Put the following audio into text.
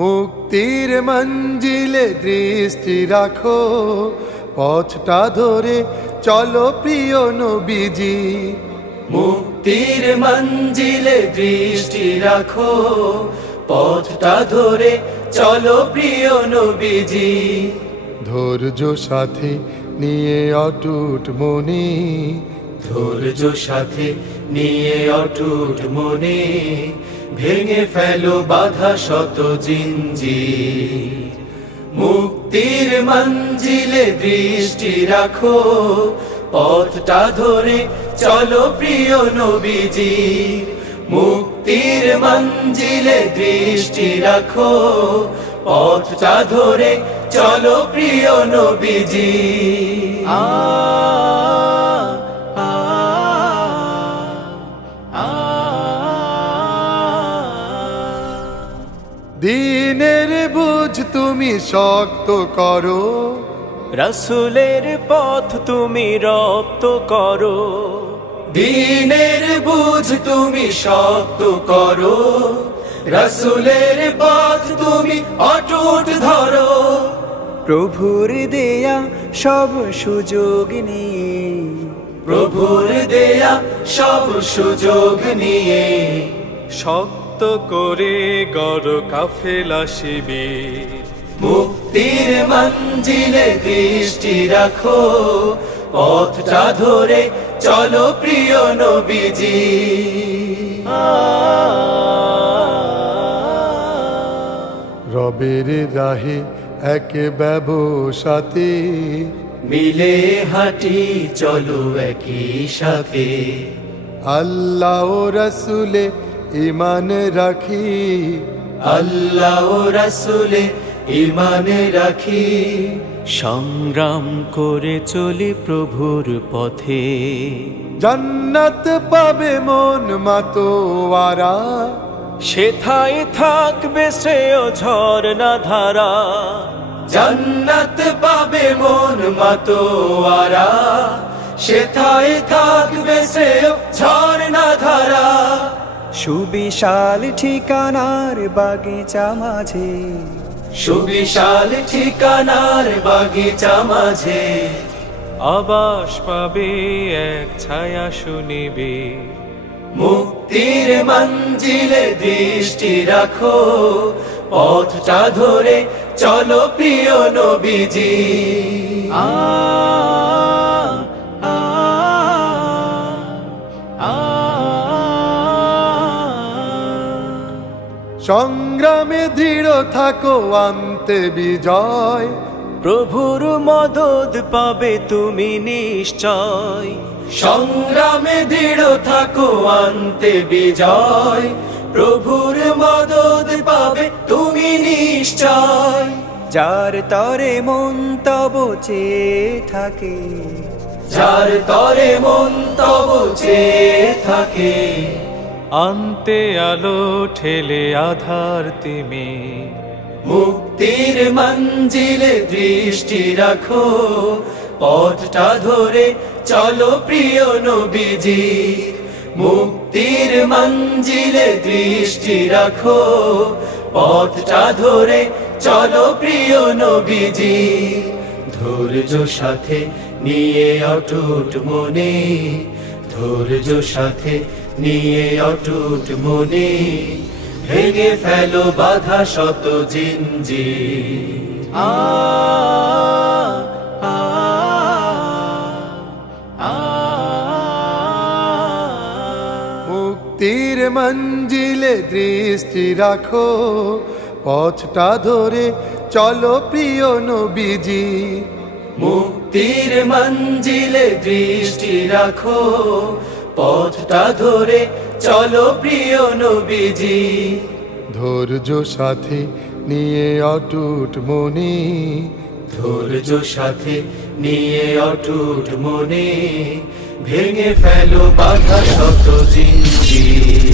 মুক্তির মঞ্জিলে দৃষ্টি রাখো, পথটা ধরে চলো প্রিয় নবীজি। মুক্তির মঞ্জিলে দৃষ্টি রাখো, পথটা ধরে চলো প্রিয় নবীজি। ধৈর্য সাথে নিয়ে অটুট মনে, ধৈর্য সাথে নিয়ে অটুট মনে, ভেঙে ফেলো বাধা শত জিঞ্জির। মুক্তির মঞ্জিলে দৃষ্টি রাখো, পথটা ধরে চলো প্রিয় নবীজি। মুক্তির মঞ্জিলে দৃষ্টি রাখো, পথটা ধরে চলো প্রিয় নবীজি। দিনের বুঝ তুমি শক্ত করো, রাসূলের পথ তুমি রপ্ত করো। দিনের বুঝ তুমি শক্ত করো, রাসূলের পথ তুমি অটুট ধরো। প্রভুর দেয়া সব সুযোগ নিয়ে, প্রভুর দেয়া সব সুযোগ নিয়ে, শক্ত করে গড় কাফেলা শিবির। মুক্তির মঞ্জিলে দৃষ্টি রাখো, পথটা ধরে চলো প্রিয় নবীজি। রবের রাহে এক ব্যবসাতে, মিলে হাঁটি চলো একই সাথে। আল্লাহ ও রাসূলে ঈমান রাখি, আল্লাহ ও রাসূলে ঈমান রাখি। সংগ্রাম করে চলি প্রভুর পথে, জান্নাত পাবে মন মাতোয়ারা। সেথায় থাকবে শ্রেয় ঝরনা ধারা। জান্নাত পাবে মন মাতোয়ারা, সেথায় থাকবে শ্রেয় ঝরনা ধারা। সুবিশাল ঠিকানার বাগিচা মাঝে, সুবিশাল ঠিকানার বাগিচা মাঝে, আবাস পাবে এক ছায়া শুনিবে। মুক্তির মঞ্জিলে দৃষ্টি রাখো, পথটা ধরে চলো প্রিয় নবীজি। সংগ্রামে দৃঢ় থাকো আনতে বিজয়, প্রভুর মদদ পাবে তুমি নিশ্চয়। সংগ্রামে দৃঢ় থাকো আনতে বিজয়, প্রভুর মদদ পাবে তুমি নিশ্চয়। যার তরে মন তব চেয়ে থাকে, যার তরে মন তব চেয়ে থাকে। আনতে আলো ঠেলে আধার তিমি। মুক্তির মঞ্জিলে দৃষ্টি রাখো, পথটা ধরে চলো প্রিয় নবীজি। মুক্তির মঞ্জিলে দৃষ্টি রাখো, পথটা ধরে চলো প্রিয় নবীজি। ধৈর্য সাথে নিয়ে অটুট মনে, ধৈর্য সাথে নিয়ে অটুট মনে, ভেঙে ফেলো বাধা শত জিঞ্জির। মুক্তির মঞ্জিলে দৃষ্টি রাখো, পথটা ধরে চলো প্রিয় নবীজি। মুক্তির মঞ্জিলে দৃষ্টি রাখো, পথটা ধরে চলো প্রিয় নবীজি। ধৈর্য সাথে নিয়ে অটুট মনে, ধৈর্য সাথে নিয়ে অটুট মনে, ভেঙে ফেলো বাধা শত জিঞ্জির।